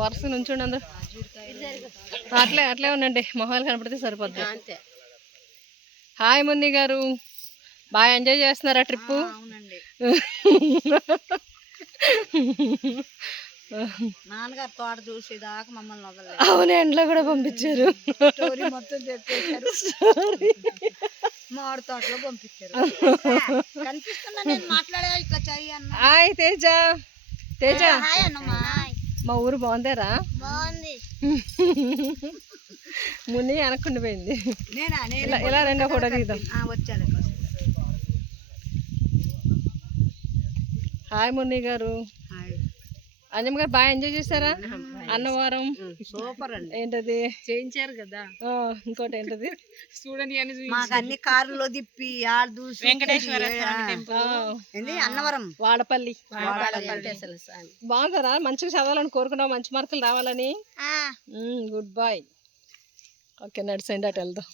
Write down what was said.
వరుస నుంచోండి అందరూ. అట్లే ఉండండి, మొహాలు కనపడితే సరిపోద్ది. హాయ్ మున్ని గారు, బాగా ఎంజాయ్ చేస్తున్నారా ట్రిప్పు? నాన్నగారు తోట చూసేదాకా మమ్మల్ని వదలలేదు. అవును, ఎండలో కూడా పంపించారు. స్టోరీ మొత్తం చెప్పేశారు. మామిడి తోటలో పంపించారు. కనిపిస్తున్నా నేను మాట్లాడే ఇట్లా చెయ్యి అన్న. హాయ్ తేజ. హాయ్ అన్నమ్మా. మా ఊరు బాగుందేరా? బాగుంది. ముని వెనక్కుండిపోయింది. నేనా? ఇలా రెండో ఫోటో దిగుదాం. వచ్చాను. హాయ్ ముని గారు. అంజమ్మ గారు బాగా ఎంజాయ్ చేశారా అన్నవరం? సూపర్ అండి. ఏంటది చేయించారు కదా. ఇంకోటి ఏంటది చూడండి, మాకు అన్ని కారులో తిప్పి వెంకటేశ్వర అన్నవరం వాడపల్లి. బాగుంటారా? మంచిగా చదవాలని కోరుకున్నావు, మంచి మార్కులు రావాలని. Good bye. ఓకే, నడిచండి, అటు వెళ్దాం.